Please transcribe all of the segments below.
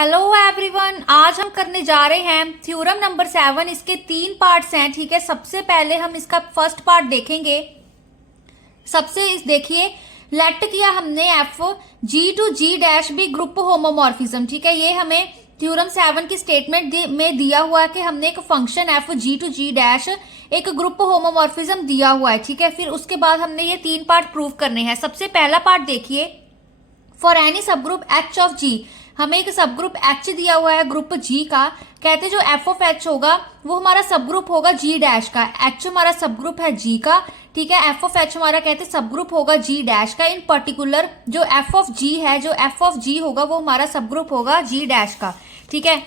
Hello everyone, आज हम करने जा रहे हैं थ्योरम नंबर 7। इसके 3 पार्ट्स हैं। ठीक है, सबसे पहले हम इसका फर्स्ट पार्ट देखेंगे। देखिए, लेट किया हमने F G to G dash B group homomorphism. ठीक है, ये हमें थ्योरम 7 की स्टेटमेंट में दिया हुआ है कि हमने एक function F G to G dash एक ग्रुप होमोमॉर्फिज्म दिया हुआ है। ठीक है, फिर उसके बाद हमने ये 3 पार्ट प्रूव करने हैं। सबसे पहला पार्ट देखिए, for any subgroup H of जी, हमें एक सब ग्रुप एच दिया हुआ है ग्रुप जी का। कहते जो एफ ऑफ एच होगा वो हमारा सब ग्रुप होगा जी डैश का। एच हमारा सब ग्रुप है जी का। ठीक है, एफ ऑफ एच हमारा कहते सब ग्रुप होगा जी डैश का। इन पर्टिकुलर जो एफ ऑफ जी है, जो एफ ऑफ जी होगा वो हमारा सब ग्रुप होगा जी डैश का। ठीक है,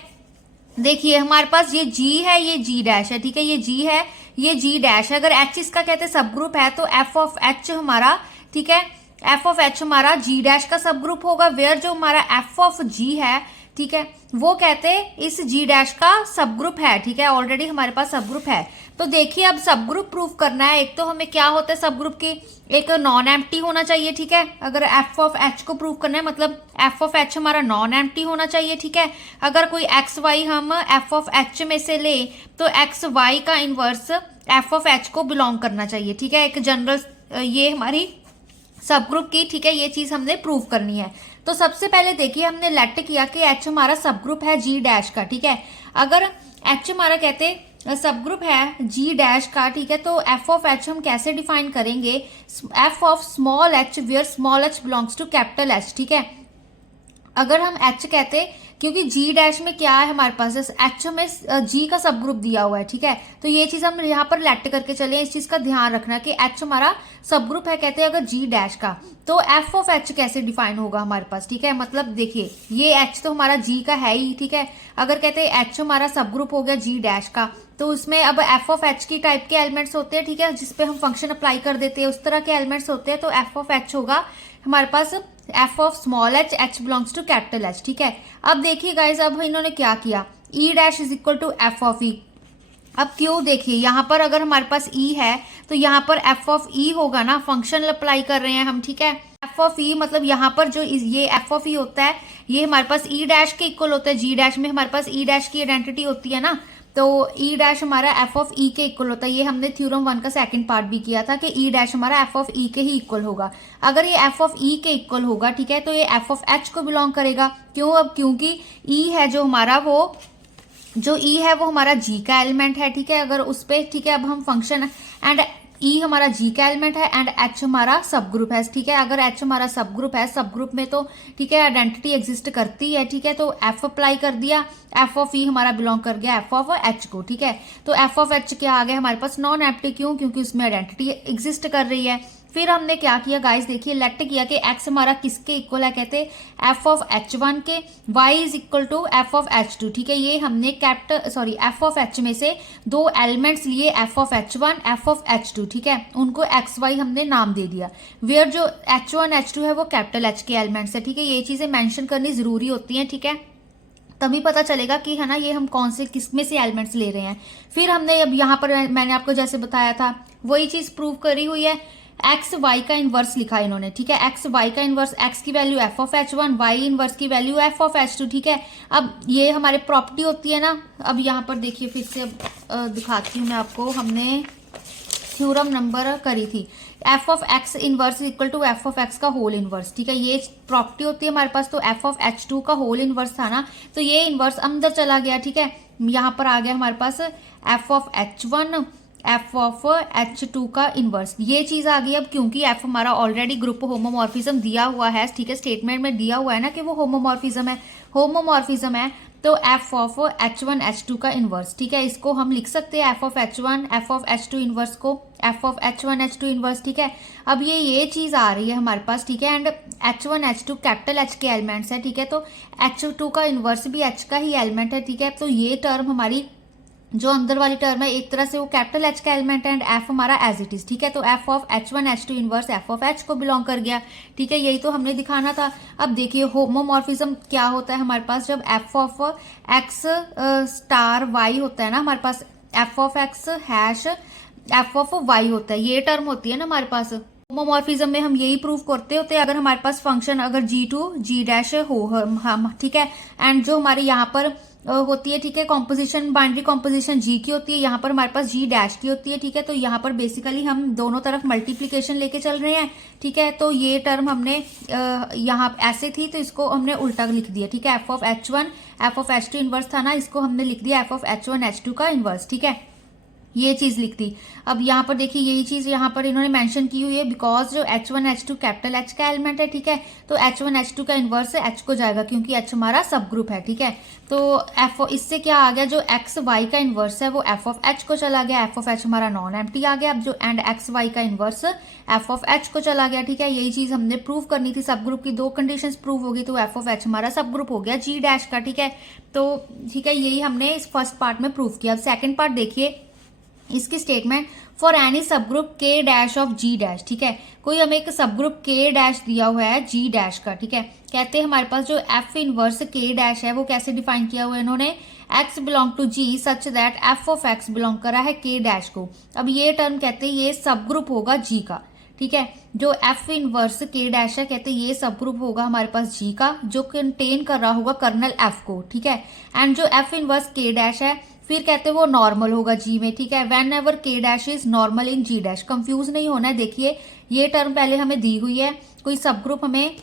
देखिए हमारे पास ये जी है, ये जी डैश है। ठीक है, ये जी है, ये जी डैश है। अगर एच इसका कहते सब ग्रुप है तो एफ ऑफ एच हमारा, ठीक है, एफ ऑफ एच हमारा जी डैश का सब ग्रुप होगा। वेयर जो हमारा एफ ऑफ जी है, ठीक है, वो कहते इस जी डैश का सब ग्रुप है। ठीक है, ऑलरेडी हमारे पास सब ग्रुप है। तो देखिए, अब सब ग्रुप प्रूफ करना है। एक तो हमें क्या होता है सब ग्रुप की, एक नॉन एम्प्टी होना चाहिए। ठीक है, अगर एफ ऑफ एच को प्रूफ करना है मतलब एफ ऑफ एच हमारा नॉन एम्प्टी होना चाहिए। ठीक है, अगर कोई एक्स वाई हम एफ ऑफ एच में से ले तो एक्स वाई का इनवर्स एफ ऑफ एच को बिलोंग करना चाहिए। ठीक है, एक जनरल ये हमारी सब ग्रुप की, ठीक है, ये चीज हमने प्रूव करनी है। तो सबसे पहले देखिए, हमने लेट किया कि एच हमारा सब ग्रुप है जी डैश का। ठीक है, अगर एच हमारा कहते सब ग्रुप है जी डैश का, ठीक है, तो एफ ऑफ एच हम कैसे डिफाइन करेंगे? F of small H where small H belongs to capital H. ठीक है, अगर हम एच कहते, क्योंकि जी डैश में क्या है हमारे पास, एच में जी का सब ग्रुप दिया हुआ है। ठीक है, तो ये चीज हम यहाँ पर लेट करके चले। इस चीज का ध्यान रखना कि एच हमारा सब ग्रुप है कहते हैं अगर जी डैश का, तो एफ ऑफ एच कैसे डिफाइन होगा हमारे पास? ठीक है, मतलब देखिए ये एच तो हमारा जी का है ही। ठीक है, अगर कहते हैं एच हमारा सब ग्रुप हो गया जी डैश का, तो उसमें अब एफ ऑफ एच की टाइप के एलिमेंट्स होते हैं। ठीक है, जिसपे हम फंक्शन अप्लाई कर देते हैं उस तरह के एलिमेंट्स होते हैं। तो एफ ऑफ एच होगा हमारे पास F of small H, H belongs to capital H. ठीक है, अब देखिए गाइज, अब इन्होंने क्या किया, E dash is equal to F of E. अब क्यों, देखिए यहाँ पर अगर हमारे पास ई है तो यहाँ पर एफ ऑफ ई होगा ना, फंक्शन अप्लाई कर रहे हैं हम। ठीक है, एफ ऑफ ई मतलब यहाँ पर जो ये एफ ऑफ ई होता है ये हमारे पास ई डैश के इक्वल होता है। जी डैश में हमारे पास ई डैश की आइडेंटिटी होती है ना, तो ई डैश हमारा एफ ऑफ ई के इक्वल होता है। ये हमने थ्योरम 1 का सेकंड पार्ट भी किया था कि ई डैश हमारा एफ ऑफ ई के ही इक्वल होगा। अगर ये एफ ऑफ ई के इक्वल होगा, ठीक है, तो ये एफ ऑफ एच को बिलोंग करेगा। क्यों? अब क्योंकि ई है जो हमारा, वो जो ई है वो हमारा जी का एलिमेंट है। ठीक है, अगर उस पे, ठीक है, अब हम फंक्शन एंड ई हमारा जी का एलिमेंट है एंड एच हमारा सब ग्रुप है। ठीक है, अगर एच हमारा सब ग्रुप है, सब ग्रुप में तो ठीक है आइडेंटिटी एग्जिस्ट करती है। ठीक है, तो एफ अप्लाई कर दिया, एफ ऑफ ई हमारा बिलोंग कर गया एफ ऑफ एच को। ठीक है, तो एफ ऑफ एच क्या आ गया हमारे पास, नॉन एम्प्टी। क्यों? क्योंकि उसमें आइडेंटिटी एग्जिस्ट कर रही है। फिर हमने क्या किया गाइस, देखिए लेट किया कि एक्स हमारा किसके इक्वल है, कहते एफ ऑफ एच वन के, Y is equal to F of H two. ठीक है, ये हमने एफ ऑफ एच में से 2 एलिमेंट्स लिए, F of H one, F of H two. ठीक है, उनको एक्स वाई हमने नाम दे दिया। वेयर जो एच वन एच टू है वो कैपिटल एच के एलिमेंट्स है। ठीक है, ये चीजें मेंशन करनी जरूरी होती हैं। ठीक है, तभी पता चलेगा कि है ना ये हम कौन से किस में से एलिमेंट्स ले रहे हैं। फिर हमने अब यहाँ पर मैंने आपको जैसे बताया था वही चीज प्रूव करी हुई है। एक्स वाई का इनवर्स लिखा है इन्होंने। ठीक है, एक्स वाई का इनवर्स, एक्स की value F of H one, Y inverse की value F of H two. ठीक है, अब ये हमारे प्रॉपर्टी होती है ना। अब यहाँ पर देखिए फिर से दिखाती हूँ मैं आपको, हमने थ्योरम नंबर करी थी F of X inverse equal to F of X का होल इनवर्स। ठीक है, ये प्रॉपर्टी होती है हमारे पास। तो एफ ऑफ एच टू का होल इनवर्स था ना, तो ये इनवर्स अंदर चला गया। ठीक है, यहाँ पर आ गया हमारे पास F of H one, F of H two का इनवर्स, ये चीज आ गई। अब क्योंकि एफ हमारा ऑलरेडी ग्रुप होमोमॉर्फिज्म दिया हुआ है, ठीक है, स्टेटमेंट में दिया हुआ है ना कि वो होमोमॉर्फिज्म है, तो F of H one H two का इनवर्स। ठीक है, इसको हम लिख सकते हैं F of H one, F of H two inverse को F of H one H two inverse. ठीक है, अब ये चीज आ रही है हमारे पास। ठीक है, and H one H to capital H के एलिमेंट्स है। ठीक है, तो एच टू का इनवर्स भी एच का ही एलिमेंट है। ठीक है, तो ये टर्म हमारी जो अंदर वाली टर्म है एक तरह से वो कैपिटल एच का एलिमेंट है एंड एफ हमारा एज इट इज। ठीक है, तो F of H one H two inverse F of H को बिलोंग कर गया। ठीक है, यही तो हमने दिखाना था। अब देखिए होमोमॉर्फिज्म क्या होता है हमारे पास, जब F of X star Y होता है ना हमारे पास, F of X hash F of Y होता है, ये टर्म होती है ना हमारे पास। होमोमॉर्फिज्म में हम यही प्रूव करते होते हैं अगर हमारे पास फंक्शन अगर जी टू जी डैश हो हम ठीक है। एंड जो हमारे यहाँ पर होती है ठीक है कॉम्पोजिशन, बाइनरी कॉम्पोजिशन जी की होती है, यहाँ पर हमारे पास जी डैश की होती है ठीक है। तो यहाँ पर बेसिकली हम दोनों तरफ मल्टीप्लीकेशन लेके चल रहे हैं ठीक है। तो ये टर्म हमने यहाँ ऐसे थी तो इसको हमने उल्टा लिख दिया ठीक है। F of H one F of H two inverse था ना, इसको हमने लिख दिया F of H one H two का इनवर्स ठीक है। ये चीज लिख दी। अब यहाँ पर देखिए यही चीज यहाँ पर इन्होंने मेंशन की हुई है बिकॉज जो H1 H2 कैपिटल H का एलिमेंट है ठीक है। तो H1 H2 का इनवर्स H को जाएगा क्योंकि H हमारा सब ग्रुप है ठीक है। तो एफ इससे क्या आ गया, जो एक्स वाई का इनवर्स है वो एफ ऑफ एच को चला गया, एफ ऑफ एच हमारा नॉन एम्प्टी आ गया। अब जो एंड एक्स वाई का इनवर्स एफ ऑफ एच को चला गया ठीक है। यही चीज हमने प्रूव करनी थी, सब ग्रुप की दो कंडीशंस प्रूव होगी तो एफ ऑफ एच हमारा सब ग्रुप हो गया जी डैश का ठीक है। तो ठीक है यही हमने इस फर्स्ट पार्ट में प्रूव किया। अब सेकेंड पार्ट देखिए इसकी स्टेटमेंट, फॉर एनी सब ग्रुप के डैश ऑफ जी डैश ठीक है। कोई हमें एक सब ग्रुप के डैश दिया हुआ है जी डैश का ठीक है। कहते हैं हमारे पास जो एफ इनवर्स के डैश है वो कैसे डिफाइन किया हुआ है इन्होंने, X belong to G such that F of X belong करा है के डैश को। अब ये टर्म कहते हैं ये सब ग्रुप होगा जी का ठीक है। जो एफ इनवर्स के डैश है कहते हैं ये सब ग्रुप होगा हमारे पास जी का जो कंटेन कर रहा होगा कर्नल एफ को ठीक है। एंड जो एफ इनवर्स के डैश है फिर कहते हैं वो नॉर्मल होगा जी में ठीक है। Whenever K dash is normal in G dash, confuse नहीं होना है। देखिए ये टर्म पहले हमें दी हुई है, कोई सब ग्रुप हमें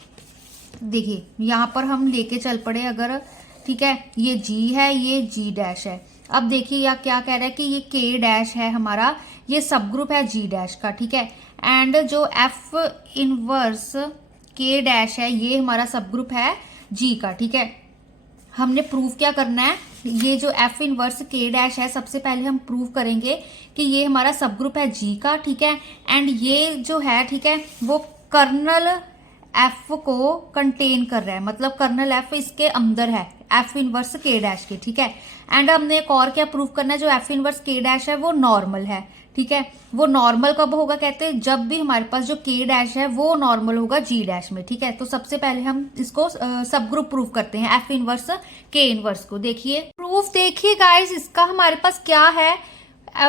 देखिए यहाँ पर हम लेके चल पड़े अगर ठीक है, ये जी है ये जी डैश है। अब देखिए या क्या कह रहा है कि ये के डैश है हमारा, ये सब ग्रुप है जी डैश का ठीक है। एंड जो एफ इनवर्स के डैश है ये हमारा सब ग्रुप है जी का ठीक है। हमने प्रूव क्या करना है, ये जो एफ इनवर्स के डैश है सबसे पहले हम प्रूव करेंगे कि ये हमारा सब ग्रुप है जी का ठीक है। एंड ये जो है ठीक है वो कर्नल एफ को कंटेन कर रहा है, मतलब कर्नल एफ इसके अंदर है एफ इनवर्स के डैश के ठीक है। एंड हमने एक और क्या प्रूव करना है, जो एफ इनवर्स के डैश है वो नॉर्मल है ठीक है। वो नॉर्मल कब होगा, कहते हैं जब भी हमारे पास जो के डैश है वो नॉर्मल होगा जी डैश में ठीक है। तो सबसे पहले हम इसको सब ग्रुप प्रूव करते हैं एफ इनवर्स के इनवर्स को। देखिए प्रूफ देखिए गाइस इसका हमारे पास क्या है,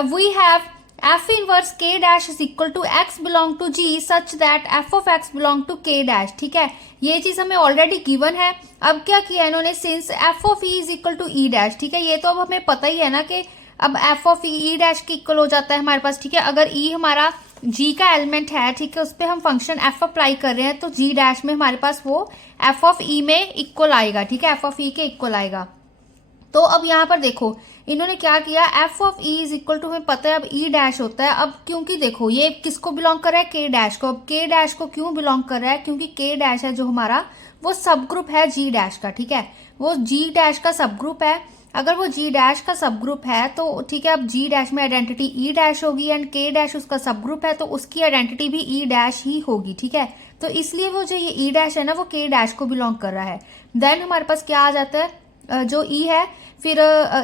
we have F inverse K dash is equal to X belong to G such that F of X belong to K dash ठीक है। ये चीज हमें ऑलरेडी गिवन है। अब क्या किया इन्होंने, since F of E is equal to E dash ठीक है। ये तो अब हमें पता ही है ना कि अब एफ ऑफ ई डैश के इक्वल हो जाता है हमारे पास ठीक है। अगर ई हमारा जी का एलिमेंट है ठीक है, उस पर हम फंक्शन एफ अप्लाई कर रहे हैं तो जी डैश में हमारे पास वो एफ ऑफ ई में इक्वल आएगा ठीक है, एफ ऑफ ई के इक्वल आएगा। तो अब यहाँ पर देखो इन्होंने क्या किया, F of E is equal to हमें पता है अब ई डैश होता है। अब क्योंकि देखो ये किसको बिलोंग कर रहा है, के डैश को। अब के डैश को क्यों बिलोंग कर रहा है, क्योंकि के डैश है जो हमारा वो सब ग्रुप है जी डैश का ठीक है। वो जी डैश का सब ग्रुप है। अगर वो जी डैश का सब ग्रुप है तो ठीक है, अब जी डैश में आइडेंटिटी ई डैश होगी एंड के डैश उसका सब ग्रुप है तो उसकी आइडेंटिटी भी ई डैश ही होगी ठीक है। तो इसलिए वो जो ये ई डैश है ना वो के डैश को बिलोंग कर रहा है। देन हमारे पास क्या आ जाता है, जो ई है फिर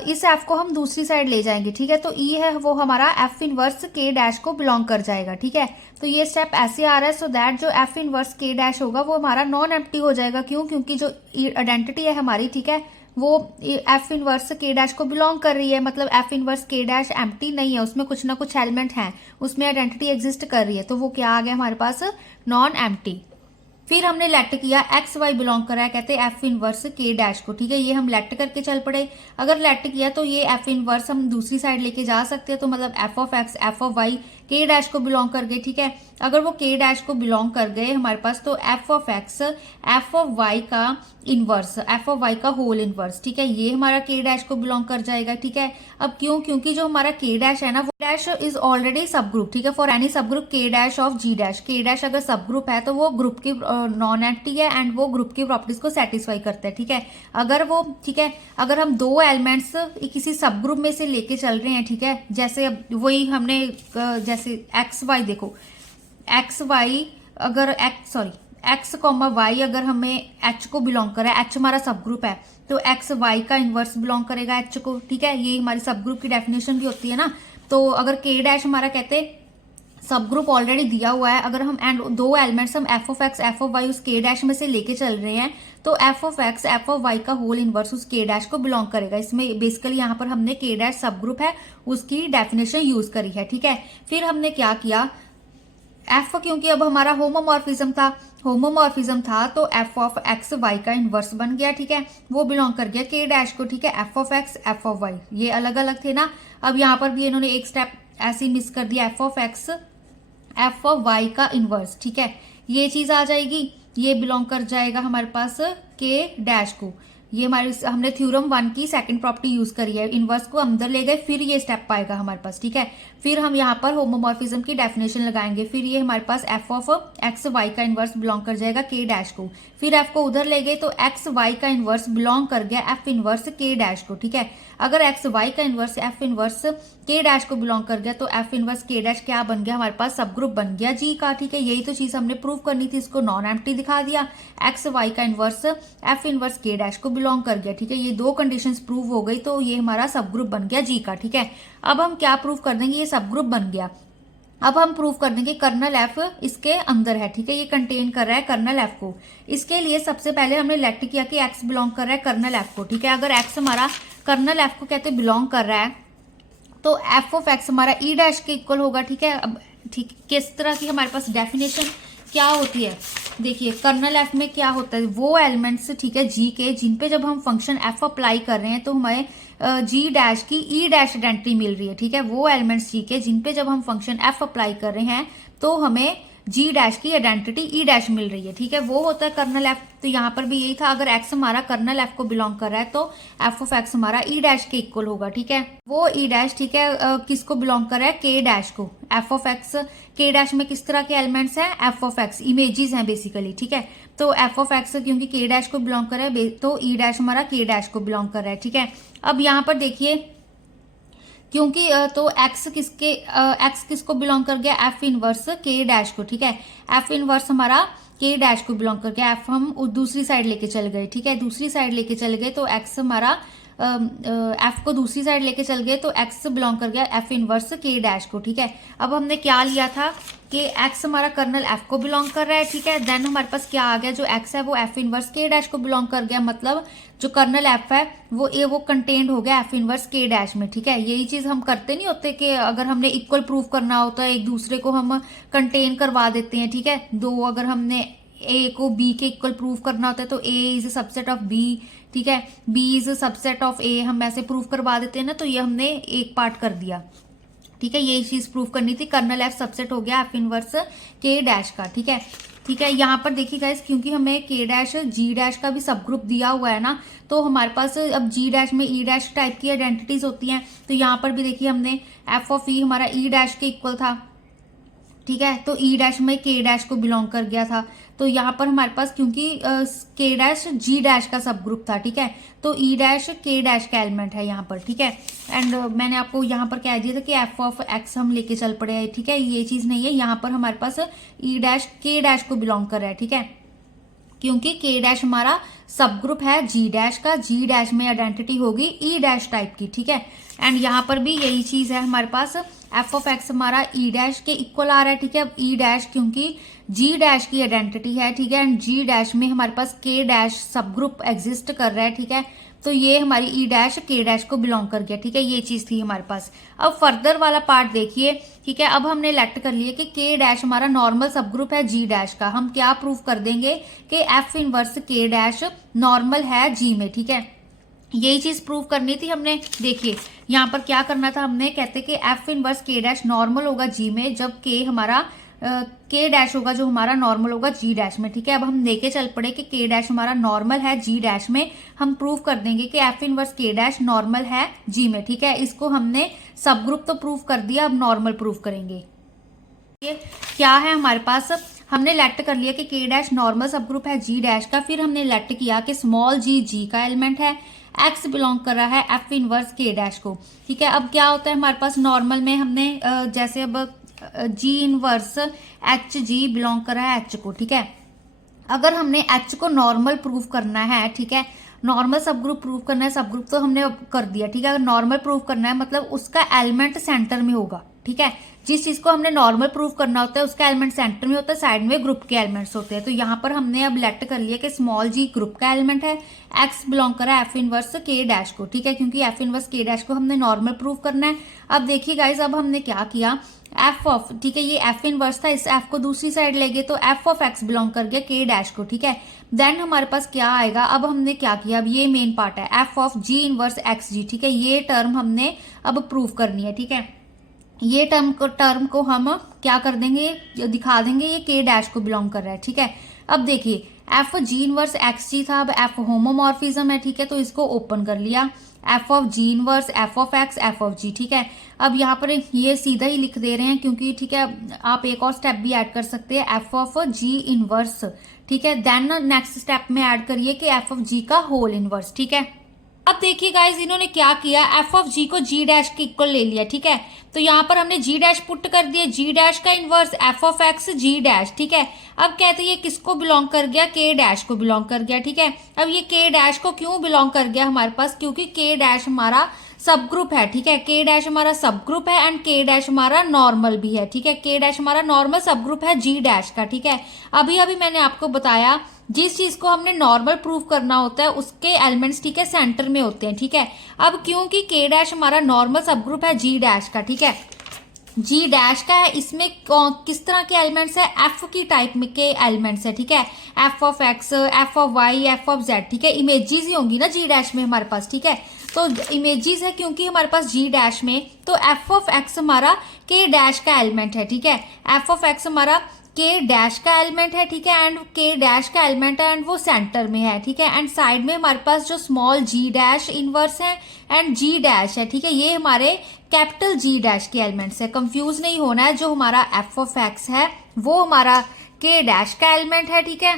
इस एफ को हम दूसरी साइड ले जाएंगे ठीक है। तो ई है वो हमारा एफ इनवर्स के डैश को बिलोंग कर जाएगा ठीक है। तो ये स्टेप ऐसे आ रहा है, सो दैट जो एफ इनवर्स के डैश होगा वो हमारा नॉन एम्प्टी हो जाएगा। क्यों, क्योंकि जो आइडेंटिटी है हमारी ठीक है वो एफ इनवर्स के डैश को बिलोंग कर रही है। मतलब F inverse K dash empty नहीं है, उसमें कुछ ना कुछ एलिमेंट है, उसमें आइडेंटिटी एग्जिस्ट कर रही है। तो वो क्या आ गया हमारे पास, नॉन एम्प्टी। फिर हमने लेट किया एक्स वाई बिलोंग कर रहा है, कहते हैं एफ इनवर्स के डैश को ठीक है। ये हम लेट करके चल पड़े। अगर लेट किया तो ये एफ इनवर्स हम दूसरी साइड लेके जा सकते हैं। तो मतलब F of X F of Y K dash को बिलोंग कर गए ठीक है। अगर वो के डैश को बिलोंग कर गए हमारे पास तो F of X F of Y का इनवर्स, एफ ऑफ वाई का होल इनवर्स ठीक है, ये हमारा के डैश को बिलोंग कर जाएगा ठीक है। अब क्यों, क्योंकि जो हमारा के डैश है ना वो डैश इज ऑलरेडी सब ग्रुप ठीक है। फॉर एनी सब ग्रुप के डैश ऑफ जी डैश, के डैश अगर सब ग्रुप है तो वो ग्रुप की नॉन एंटिटी है एंड वो ग्रुप की प्रॉपर्टीज को सेटिस्फाई करता है ठीक है। अगर वो ठीक है, अगर हम दो एलिमेंट्स किसी सब ग्रुप में से लेके चल रहे हैं ठीक है, जैसे वही हमने जैसे एक्स वाई देखो, एक्स वाई अगर एक्स कॉमा वाई अगर हमें एच को बिलोंग करे, एच हमारा सब ग्रुप है तो एक्स वाई का इनवर्स बिलोंग करेगा एच को ठीक है। ये हमारी सब ग्रुप की डेफिनेशन भी होती है ना। तो अगर के डैश हमारा कहते सब ग्रुप ऑलरेडी दिया हुआ है, अगर हम एंड दो एलिमेंट्स हम F of X F of Y उस के डैश में से लेके चल रहे हैं तो F of X F of Y का होल इनवर्स उस के डैश को बिलोंग करेगा। इसमें बेसिकली यहाँ पर हमने के डैश सब ग्रुप है उसकी डेफिनेशन यूज करी है ठीक है। फिर हमने क्या किया, एफ क्योंकि अब हमारा होमोमॉर्फिज्म था तो एफ ऑफ एक्स वाई का इनवर्स बन गया, ठीक है, वो बिलोंग कर गया के डैश को, ठीक है। F of X F of Y ये अलग अलग थे ना, अब यहाँ पर भी इन्होंने एक स्टेप ऐसे ही मिस कर दिया, F of X F of Y का इनवर्स, ठीक है, ये चीज आ जाएगी, ये बिलोंग कर जाएगा हमारे पास के डैश को। ये हमारे हमने थ्योरम 1 की सेकंड प्रॉपर्टी यूज करी है, इनवर्स को अंदर ले गए, फिर ये स्टेप आएगा हमारे पास, ठीक है। फिर हम यहाँ पर होमोमॉर्फिज्म की डेफिनेशन लगाएंगे, फिर ये हमारे पास एफ ऑफ एक्स वाई का इनवर्स बिलोंग कर जाएगा के डैश को, फिर एफ को उधर ले गए तो एक्स वाई का इनवर्स बिलोंग कर गया एफ इनवर्स के डैश को, ठीक है। अगर एक्स वाई का inverse F inverse K dash को बिलोंग कर गया तो एफ इनवर्स के डैश क्या बन गया हमारे पास, सब ग्रुप बन गया जी का, ठीक है। यही तो चीज हमने प्रूव करनी थी, इसको नॉन एम्प्टी दिखा दिया, एक्स वाई का inverse F inverse K dash को बिलोंग कर गया, ठीक है। ये दो कंडीशंस प्रूव हो गई तो ये हमारा सब ग्रुप बन गया जी का, ठीक है। अब हम क्या प्रूव कर देंगे, ये सब ग्रुप बन गया, अब हम प्रूव कर देंगे कर्नल एफ इसके अंदर है, ठीक है, ये कंटेन कर रहा है कर्नल एफ को। इसके लिए सबसे पहले हमने लेट किया कि एक्स बिलोंग कर रहा है कर्नल एफ को, ठीक है। अगर एक्स हमारा कर्नल एफ को कहते बिलोंग कर रहा है तो एफ ऑफ एक्स हमारा ई डैश के इक्वल होगा, ठीक है। अब ठीक किस तरह की हमारे पास डेफिनेशन क्या होती है, देखिए कर्नल एफ में क्या होता है, वो एलिमेंट्स, ठीक है, जी के जिन पे जब हम फंक्शन एफ अप्लाई कर रहे हैं तो हमें जी डैश की ई डैश आइडेंटिटी मिल रही है, ठीक है। वो एलिमेंट्स जी के जिन पे जब हम फंक्शन एफ अप्लाई कर रहे हैं तो हमें जी डैश की आइडेंटिटी ई डैश मिल रही है, ठीक है, वो होता है कर्नल एफ। तो यहाँ पर भी यही था, अगर एक्स हमारा कर्नल एफ को बिलोंग कर रहा है तो एफ ऑफ एक्स हमारा ई डैश के इक्वल होगा, ठीक है। वो ई डैश, ठीक है, किसको बिलोंग कर रहा है, के डैश को। एफ ऑफ एक्स के डैश में किस तरह के एलिमेंट्स हैं, एफ ऑफ एक्स इमेजेस हैं बेसिकली, ठीक है। तो एफ ऑफ एक्स क्योंकि के डैश को बिलोंग कर रहा है तो ई डैश हमारा के डैश को बिलोंग कर रहा है, ठीक है। अब यहाँ पर देखिए क्योंकि तो एक्स किसको बिलोंग कर गया, एफ इनवर्स के डैश को, ठीक है। एफ इनवर्स हमारा के डैश को बिलोंग कर गया, एफ हम दूसरी साइड लेके चल गए, ठीक है, दूसरी साइड लेके चल गए तो एक्स हमारा एफ को दूसरी साइड लेके चल गए तो एक्स बिलोंग कर गया एफ इनवर्स के डैश को, ठीक है। अब हमने क्या लिया था कि एक्स हमारा कर्नल एफ को बिलोंग कर रहा है, ठीक है। देन हमारे पास क्या आ गया, जो एक्स है वो एफ इनवर्स के डैश को बिलोंग कर गया, मतलब जो कर्नल एफ है वो कंटेन्ड हो गया एफ इनवर्स के डैश में, ठीक है। यही चीज हम करते नहीं होते कि अगर हमने इक्वल प्रूव करना होता है एक दूसरे को हम कंटेन करवा देते हैं, ठीक है। दो अगर हमने ए को बी के इक्वल प्रूव करना होता है तो ए इज सबसेट ऑफ बी, ठीक है, बी इज सबसेट ऑफ ए, हम ऐसे प्रूव करवा देते हैं ना, तो ये हमने एक पार्ट कर दिया, ठीक है। यही चीज प्रूव करनी थी, कर्नल एफ सबसेट हो गया एफ इनवर्स के डैश का, ठीक है, ठीक है। यहाँ पर देखिए गाइस, क्योंकि हमें के डैश जी डैश का भी सब ग्रुप दिया हुआ है ना, तो हमारे पास अब जी डैश में ई डैश टाइप की आइडेंटिटीज होती हैं, तो यहाँ पर भी देखिए हमने एफ ऑफ ई हमारा ई डैश के इक्वल था, ठीक है, तो ई डैश में के डैश को बिलोंग कर गया था, तो यहाँ पर हमारे पास क्योंकि के डैश जी डैश का सब ग्रुप था, ठीक है, तो ई डैश के डैश का एलिमेंट है यहाँ पर, ठीक है। एंड मैंने आपको यहाँ पर कह दिया था कि एफ ऑफ एक्स हम लेके चल पड़े हैं, ठीक है, ये चीज नहीं है, यहाँ पर हमारे पास ई डैश के डैश को बिलोंग कर रहा है, ठीक है, क्योंकि के डैश हमारा सब ग्रुप है जी डैश का, जी डैश में आइडेंटिटी होगी ई डैश टाइप की, ठीक है। एंड यहाँ पर भी यही चीज है हमारे पास, एफ ऑफ एक्स हमारा ई डैश के इक्वल आ रहा है, ठीक है। ई डैश क्योंकि जी डैश की आइडेंटिटी है, ठीक है, एंड जी डैश में हमारे पास के डैश सब ग्रुप एग्जिस्ट कर रहा है, ठीक है, तो ये हमारी ई डैश के डैश को बिलोंग कर गया, ठीक है, ये चीज थी हमारे पास। अब फर्दर वाला पार्ट देखिए, ठीक है, अब हमने लेट कर लिया कि के डैश हमारा नॉर्मल सब ग्रुप है जी डैश का, हम क्या प्रूव कर देंगे कि F inverse K dash normal है जी में, ठीक है, यही चीज प्रूव करनी थी हमने। देखिए यहाँ पर क्या करना था, हमने कहते कि F inverse K dash normal होगा जी में जब के हमारा के डैश होगा जो हमारा नॉर्मल होगा जी डैश में, ठीक है। अब हम लेके चल पड़े कि के डैश हमारा नॉर्मल है जी डैश में, हम प्रूव कर देंगे कि F inverse K dash normal है जी में, ठीक है। इसको हमने सब ग्रुप तो प्रूव कर दिया, अब नॉर्मल प्रूव करेंगे। ये क्या है हमारे पास, हमने लेट कर लिया कि के डैश नॉर्मल सब ग्रुप है जी डैश का, फिर हमने लेट किया कि स्मॉल जी जी का एलिमेंट है, एक्स बिलोंग कर रहा है एफ इनवर्स के डैश को, ठीक है। अब क्या होता है हमारे पास नॉर्मल में हमने जैसे अब जी इनवर्स एच जी बिलोंग कर रहा है एच को, ठीक है। अगर हमने एच को नॉर्मल प्रूव करना है, ठीक है, नॉर्मल सब ग्रुप प्रूव करना है, सब ग्रुप तो हमने कर दिया, ठीक है। अगर नॉर्मल प्रूव करना है मतलब उसका एलिमेंट सेंटर में होगा, ठीक है, जिस चीज को हमने नॉर्मल प्रूव करना होता है उसका एलिमेंट सेंटर में होता है, साइड में ग्रुप के एलिमेंट्स होते हैं। तो यहाँ पर हमने अब लेट कर लिया कि स्मॉल जी ग्रुप का एलिमेंट है, एक्स बिलोंग कर रहा है एफ इनवर्स के डैश को, ठीक है, क्योंकि एफ इनवर्स के डैश को हमने नॉर्मल प्रूव करना है। अब देखिए गाइज, अब हमने क्या किया, एफ ऑफ, ठीक है, ये एफ इनवर्स था, इस एफ को दूसरी साइड ले गए तो एफ ऑफ एक्स बिलोंग कर गया के डैश को, ठीक है। देन हमारे पास क्या आएगा, अब हमने क्या किया, अब ये मेन पार्ट है, F of G inverse X G, ठीक है, ये टर्म हमने अब प्रूव करनी है, ठीक है। ये टर्म को हम क्या कर देंगे, दिखा देंगे ये के डैश को बिलोंग कर रहा है, ठीक है। अब देखिए एफ जी इनवर्स एक्स जी था, अब एफ होमोमॉर्फिज्म है, ठीक है, तो इसको ओपन कर लिया, F of G inverse F of X F of G, ठीक है। अब यहाँ पर ये सीधा ही लिख दे रहे हैं क्योंकि, ठीक है, आप एक और स्टेप भी ऐड कर सकते हैं, एफ ऑफ जी इनवर्स, ठीक है। देन नेक्स्ट स्टेप में ऐड करिए कि एफ ऑफ जी का होल इनवर्स, ठीक है। अब देखिए गाइज, इन्होंने क्या किया, एफ ऑफ जी को जी डैश के इक्वल ले लिया, ठीक है। तो यहाँ पर हमने जी डैश पुट कर दिया, जी डैश का inverse F of X G dash, ठीक है। अब कहते हैं ये किसको बिलोंग कर गया, के डैश को बिलोंग कर गया, ठीक है। अब ये के डैश को क्यों बिलोंग कर गया हमारे पास, क्योंकि के डैश हमारा सब ग्रुप है, ठीक है, के डैश हमारा सब ग्रुप है एंड के डैश हमारा नॉर्मल भी है, ठीक है, के डैश हमारा नॉर्मल सब ग्रुप है जी डैश का, ठीक है। अभी अभी मैंने आपको बताया जिस चीज को हमने नॉर्मल प्रूव करना होता है उसके एलिमेंट्स, ठीक है, सेंटर में होते हैं, ठीक है। अब क्योंकि के डैश हमारा नॉर्मल सब ग्रुप है जी डैश का, ठीक है, जी डैश का है, इसमें किस तरह के एलिमेंट्स है, एफ की टाइप में के एलिमेंट्स है, ठीक है, F of X F of Y F of Z, ठीक है, इमेजेस ही होंगी ना जी डैश में हमारे पास, ठीक है। तो इमेजेस है क्योंकि हमारे पास जी डैश में, तो एफ ऑफ एक्स हमारा के डैश का एलिमेंट है, ठीक है, एफ ऑफ एक्स हमारा के डैश का एलिमेंट है, ठीक है, एंड के डैश का एलिमेंट है एंड वो सेंटर में है, ठीक है। एंड साइड में हमारे पास जो स्मॉल जी डैश इनवर्स है एंड जी डैश है, ठीक है, ये हमारे कैपिटल जी डैश के एलिमेंट्स है। कंफ्यूज नहीं होना है, जो हमारा एफ ऑफ एक्स है वो हमारा के डैश का एलिमेंट है, ठीक है,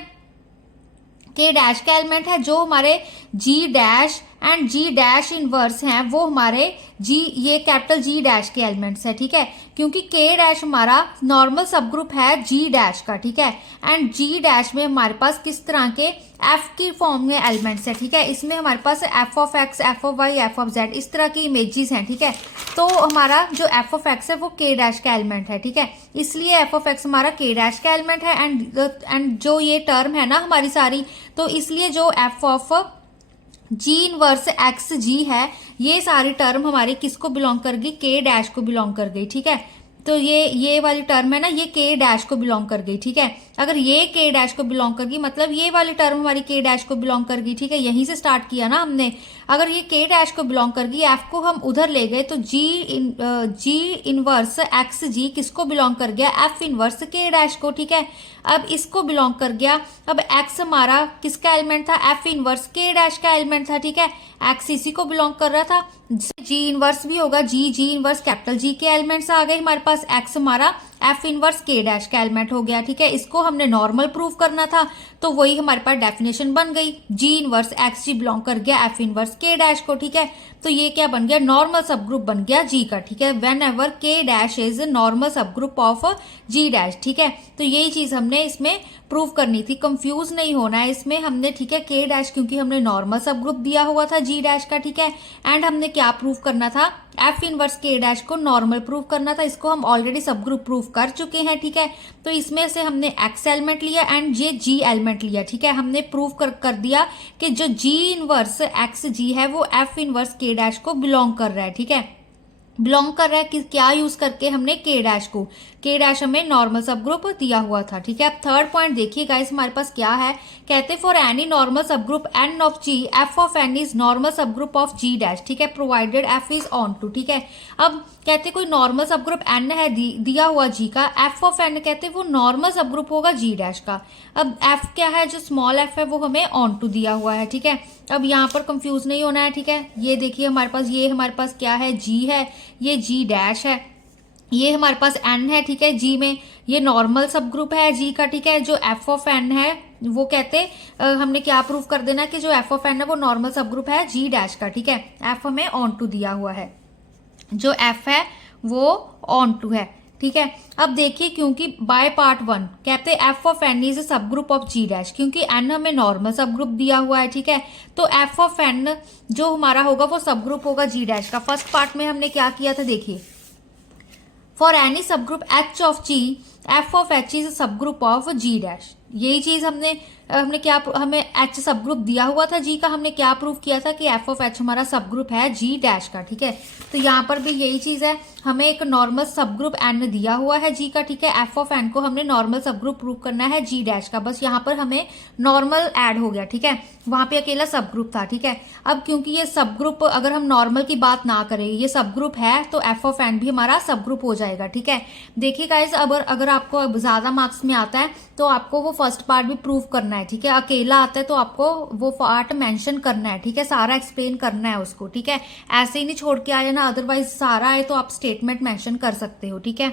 के डैश का एलिमेंट है, जो हमारे G dash and G dash inverse हैं वो हमारे जी, ये कैपिटल जी डैश के एलिमेंट्स है, ठीक है, क्योंकि के डैश हमारा नॉर्मल सब ग्रुप है जी डैश का, ठीक है, एंड जी डैश में हमारे पास किस तरह के एफ की फॉर्म में एलिमेंट्स है, ठीक है, इसमें हमारे पास F of X F of Y F of Z इस तरह की इमेजेस हैं, ठीक है। तो हमारा जो एफ ऑफ एक्स है वो के डैश का एलिमेंट है, ठीक है, इसलिए एफ ऑफ एक्स हमारा के डैश का एलिमेंट है एंड जो ये टर्म है ना हमारी सारी, तो इसलिए जो F of G inverse X G है ये सारी टर्म हमारी किसको बिलोंग कर गई, के डैश को बिलोंग कर गई, ठीक है। तो ये वाली टर्म है ना, ये के डैश को बिलोंग कर गई, ठीक है। अगर ये के डैश को बिलोंग कर गई मतलब ये वाली टर्म हमारी के डैश को बिलोंग कर गई, ठीक है, यहीं से स्टार्ट किया ना हमने। अगर ये के डैश को बिलोंग कर गई, एफ को हम उधर ले गए तो जी इनवर्स एक्स जी किसको बिलोंग कर गया, एफ इनवर्स के डैश को, ठीक है। अब इसको बिलोंग कर गया, अब एक्स हमारा किसका एलिमेंट था, एफ इनवर्स के डैश का एलिमेंट था, ठीक है, एक्स इसी को बिलोंग कर रहा था, जी इनवर्स भी होगा, जी इनवर्स कैपिटल जी के एलिमेंट्स आ गए हमारे पास, एक्स हमारा एफ इनवर्स के डैश का एलिमेंट हो गया, ठीक है। इसको हमने नॉर्मल प्रूव करना था तो वही हमारे पास डेफिनेशन बन गई, जी इनवर्स एक्स जी बिलोंग कर गया एफ इनवर्स के डैश को, ठीक है। तो ये क्या बन गया, नॉर्मल सब ग्रुप बन गया जी का, ठीक है, whenever K dash is normal subgroup of G dash, ठीक है। तो यही चीज हमने इसमें प्रूव करनी थी, कंफ्यूज नहीं होना है इसमें हमने, ठीक है, के डैश क्योंकि हमने नॉर्मल सब ग्रुप दिया हुआ था जी डैश का, ठीक है, एंड हमने क्या प्रूव करना था, एफ इनवर्स के डैश को नॉर्मल प्रूव करना था, इसको हम ऑलरेडी सब ग्रुप प्रूव कर चुके हैं, ठीक है। तो इसमें से हमने एक्स एलिमेंट लिया एंड ये जी एलिमेंट लिया, ठीक है, हमने प्रूव कर दिया कि जो जी इनवर्स एक्स जी है वो एफ इनवर्स के डैश को बिलोंग कर रहा है, ठीक है, बिलोंग कर रहा है कि क्या यूज करके, हमने के डैश को, के डैश हमें नॉर्मल सब ग्रुप दिया हुआ था, ठीक है। अब थर्ड पॉइंट देखिए गाइस हमारे पास क्या है, कहते for any normal subgroup N of G F of N is normal subgroup of G dash, ठीक है, provided F is onto, ठीक है। अब कहते कोई नॉर्मल सब ग्रुप एन है दिया हुआ जी का, एफ ऑफ एन कहते वो नॉर्मल सब ग्रुप होगा जी डैश का। अब एफ क्या है, जो स्मॉल एफ है वो हमें ऑन टू दिया हुआ है, ठीक है। अब यहाँ पर कंफ्यूज नहीं होना है, ठीक है, ये देखिए हमारे पास क्या है, जी है, ये जी डैश है, ये हमारे पास एन है, ठीक है, जी में ये नॉर्मल सब ग्रुप है जी का, ठीक है। जो एफ ऑफ एन है वो कहते हमने क्या प्रूव कर देना कि जो एफ ऑफ एन है वो नॉर्मल सब ग्रुप है जी डैश का, ठीक है, एफ हमें ऑन टू दिया हुआ है, जो एफ है वो ऑन टू है, ठीक है। अब देखिए क्योंकि बाय पार्ट वन कहते हैं F of N is a subgroup of G dash, क्योंकि एन हमें नॉर्मल सब ग्रुप दिया हुआ है, ठीक है, तो एफ ऑफ एन जो हमारा होगा वो सब ग्रुप होगा जी डैश का। फर्स्ट पार्ट में हमने क्या किया था, देखिए for any subgroup H of G F of H is subgroup of G dash. यही चीज हमने क्या, हमें एच सब ग्रुप दिया हुआ था जी का, हमने क्या प्रूव किया था कि एफ ऑफ एच हमारा सब ग्रुप है जी डैश का। ठीक है, तो यहाँ पर भी यही चीज है, हमें एक नॉर्मल सब ग्रुप एन दिया हुआ है जी का। ठीक है, एफ ऑफ एन को हमने नॉर्मल सब ग्रुप प्रूव करना है जी डैश का, बस यहाँ पर हमें नॉर्मल ऐड हो गया। ठीक है, वहां पे अकेला सब ग्रुप था। ठीक है, अब क्योंकि ये सब ग्रुप, अगर हम नॉर्मल की बात ना करें, ये सब ग्रुप है, तो एफ ऑफ एन भी हमारा सब ग्रुप हो जाएगा। ठीक है, देखिए गाइस, अगर आपको ज्यादा मार्क्स में आता है तो आपको वो फर्स्ट पार्ट भी प्रूव करना है। ठीक है, अकेला आता है तो आपको वो पार्ट मेंशन करना है। ठीक है, सारा एक्सप्लेन करना है उसको। ठीक है, ऐसे ही नहीं छोड़ के आ जाना, अदरवाइज सारा है तो आप स्टेटमेंट मेंशन कर सकते हो। ठीक है,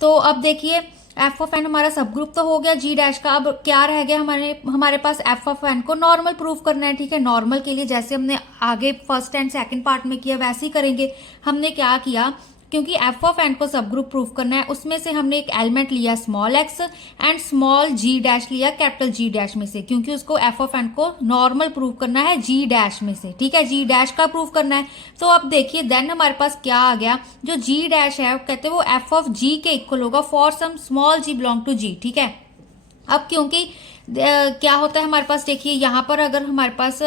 तो अब देखिए एफ ऑफ एन हमारा सब ग्रुप तो हो गया जी डैश का। अब क्या रह गया हमारे पास, एफ ऑफ एन को नॉर्मल प्रूव करना है। ठीक है, नॉर्मल के लिए जैसे हमने आगे फर्स्ट एंड सेकंड पार्ट में किया वैसे ही करेंगे। हमने क्या किया, क्योंकि एफ ऑफ एन को सब ग्रुप प्रूव करना है, उसमें से हमने एक एलिमेंट लिया small X and small G dash लिया कैपिटल जी डैश में से, क्योंकि उसको एफ ऑफ एन को नॉर्मल प्रूव करना है जी डैश में से। ठीक है, जी डैश का प्रूव करना है। तो अब देखिए देन हमारे पास क्या आ गया, जो जी डैश है कहते हैं वो एफ ऑफ जी के इक्वल होगा for some small G belong to G. ठीक है, अब क्योंकि क्या होता है हमारे पास, देखिए यहाँ पर अगर हमारे पास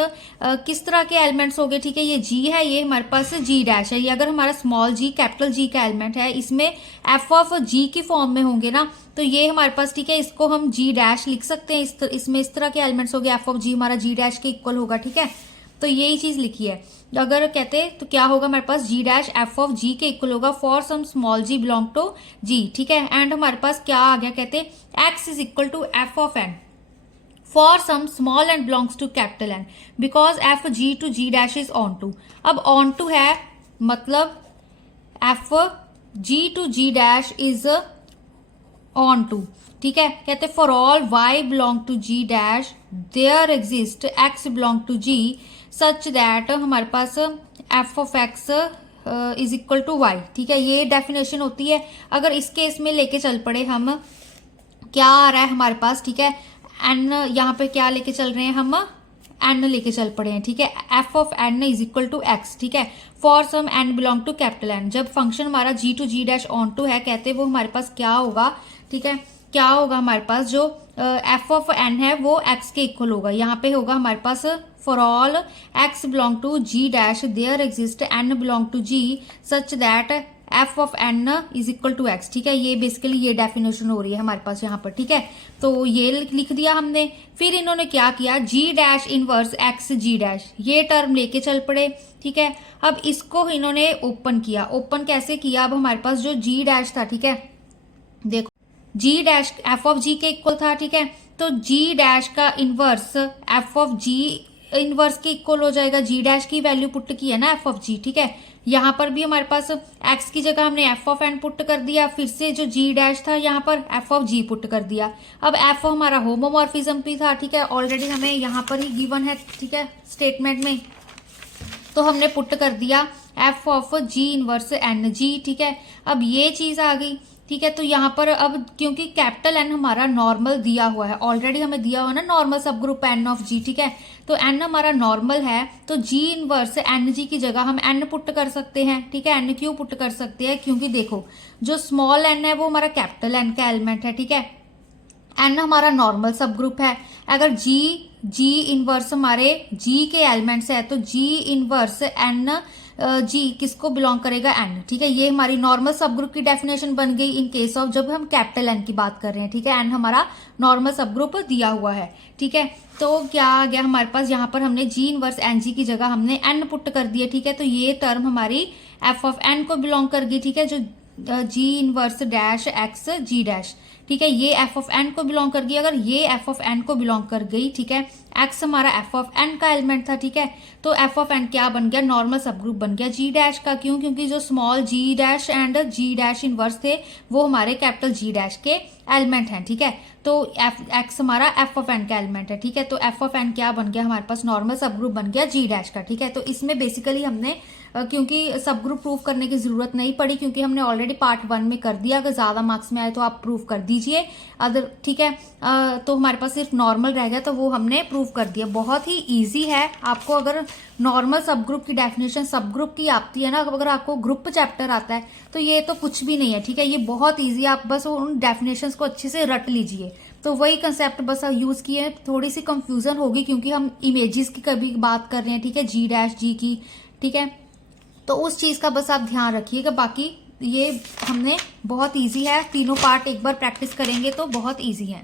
किस तरह के एलिमेंट्स हो गए। ठीक है, ये जी है, ये हमारे पास जी डैश है। ये अगर हमारा स्मॉल जी कैपिटल जी का एलिमेंट है, इसमें एफ ऑफ जी की फॉर्म में होंगे ना, तो ये हमारे पास, ठीक है, इसको हम जी डैश लिख सकते हैं। इसमें इस तरह के एलिमेंट्स हो गए, एफ ऑफ जी हमारा जी डैश के इक्वल होगा। ठीक है, तो यही चीज लिखी है। अगर कहते तो क्या होगा हमारे पास, G dash F of G के इक्वल होगा for some small G belong to G. ठीक है, एंड हमारे पास क्या आ गया, कहते X is equal to F of N for some small and belongs to capital N because F G to G dash is onto. अब onto है मतलब F G to G dash is onto. ठीक है, कहते for all Y belong to G dash there exist X belong to G such that हमारे पास F of X is equal to Y. ठीक है, ये डेफिनेशन होती है। अगर इस केस में लेके चल पड़े हम, क्या आ रहा है हमारे पास, ठीक है, एन, यहाँ पे क्या लेके चल रहे हैं हम, एन लेके चल पड़े हैं। ठीक है, F of N is equal to X. ठीक है, for some N belong to capital N. जब फंक्शन हमारा G to G dash onto है, कहते वो हमारे पास क्या होगा, ठीक है, क्या होगा हमारे पास, जो एफ ऑफ एन है वो एक्स के इक्वल होगा। यहाँ पे होगा हमारे पास for all X belong to G dash there exist N belong to G such that F of N is equal to X. ठीक है, ये बेसिकली ये डेफिनेशन हो रही है हमारे पास यहाँ पर। ठीक है, तो ये लिख दिया हमने। फिर इन्होंने क्या किया, जी dash inverse X G dash, ये टर्म लेके चल पड़े। ठीक है, अब इसको इन्होंने ओपन किया। ओपन कैसे किया, अब हमारे पास जो जी डैश था, ठीक है, देखो जी डैश एफ ऑफ जी के इक्वल था। ठीक है, तो जी डैश का inverse F of G inverse के इक्वल हो जाएगा। जी डैश की वैल्यू पुट की है ना एफ ऑफ जी। ठीक है, यहाँ पर भी हमारे पास एक्स की जगह हमने एफ ऑफ एन पुट कर दिया, फिर से जो जी डैश था यहाँ पर एफ ऑफ जी पुट कर दिया। अब एफ हमारा होमोमॉर्फिज्म भी था। ठीक है, ऑलरेडी हमें यहाँ पर ही गिवन है। ठीक है, स्टेटमेंट में तो हमने पुट कर दिया F of G inverse N G. ठीक है, अब ये चीज आ गई। ठीक है, तो यहाँ पर अब क्योंकि कैपिटल एन हमारा नॉर्मल दिया हुआ है, ऑलरेडी हमें दिया हुआ है ना normal subgroup N of G. ठीक है, तो एन हमारा नॉर्मल है, तो जी इनवर्स एन जी की जगह हम एन पुट कर सकते हैं। ठीक है, एन क्यों पुट कर सकते हैं, क्योंकि देखो जो स्मॉल एन है वो हमारा कैपिटल एन का एलिमेंट है। ठीक है, एन हमारा नॉर्मल सब ग्रुप है। अगर जी इनवर्स हमारे जी के एलिमेंट्स है, तो जी इनवर्स एन जी किसको बिलोंग करेगा, एन। ठीक है, ये हमारी नॉर्मल सब ग्रुप की डेफिनेशन बन गई इन केस ऑफ जब हम कैपिटल एन की बात कर रहे हैं। ठीक है, एन हमारा नॉर्मल सब ग्रुप दिया हुआ है। ठीक है, तो क्या आ गया हमारे पास, यहाँ पर हमने जी इनवर्स एन जी की जगह हमने एन पुट कर दिया। ठीक है, तो ये टर्म हमारी एफ ऑफ एन को बिलोंग कर गई। ठीक है, जो जी inverse dash x G dash, ठीक है, ये एफ ऑफ एन को बिलोंग कर गई। अगर ये एफ ऑफ एन को बिलोंग कर गई, ठीक है, एक्स हमारा एफ ऑफ एन का एलिमेंट था। ठीक है, तो एफ ऑफ एन क्या बन गया, नॉर्मल सब ग्रुप बन गया जी डैश का। क्यों, क्योंकि जो small G dash and G dash inverse थे वो हमारे कैपिटल जी डैश के एलिमेंट हैं। ठीक है, तो एक्स हमारा एफ ऑफ एन का एलिमेंट है। ठीक है, तो एफ ऑफ एन क्या बन गया हमारे पास, नॉर्मल सब ग्रुप बन गया जी डैश का। ठीक है, तो इसमें बेसिकली हमने क्योंकि सब ग्रुप प्रूफ करने की जरूरत नहीं पड़ी, क्योंकि हमने ऑलरेडी पार्ट 1 में कर दिया। अगर ज्यादा मार्क्स में आए तो आप प्रूफ कर दीजिए, अदर ठीक है। तो हमारे पास सिर्फ नॉर्मल रह गया, तो वो हमने प्रूफ कर दिया। बहुत ही ईजी है। आपको अगर नॉर्मल सब ग्रुप की डेफिनेशन सब ग्रुप की आती है ना, अगर आपको ग्रुप चैप्टर आता है तो ये तो कुछ भी नहीं है, ठीक है। ये बहुत ईजी है, आप बस उन डेफिनेशंस को अच्छे से रट लीजिए। तो वही कंसेप्ट बस यूज किए। थोड़ी सी कंफ्यूजन होगी क्योंकि हम इमेजेस की कभी बात कर रहे हैं, ठीक है, G' की, ठीक है। तो उस चीज का बस आप ध्यान रखिएगा। बाकी ये हमने बहुत इजी है, तीनों पार्ट एक बार प्रैक्टिस करेंगे तो बहुत इजी है।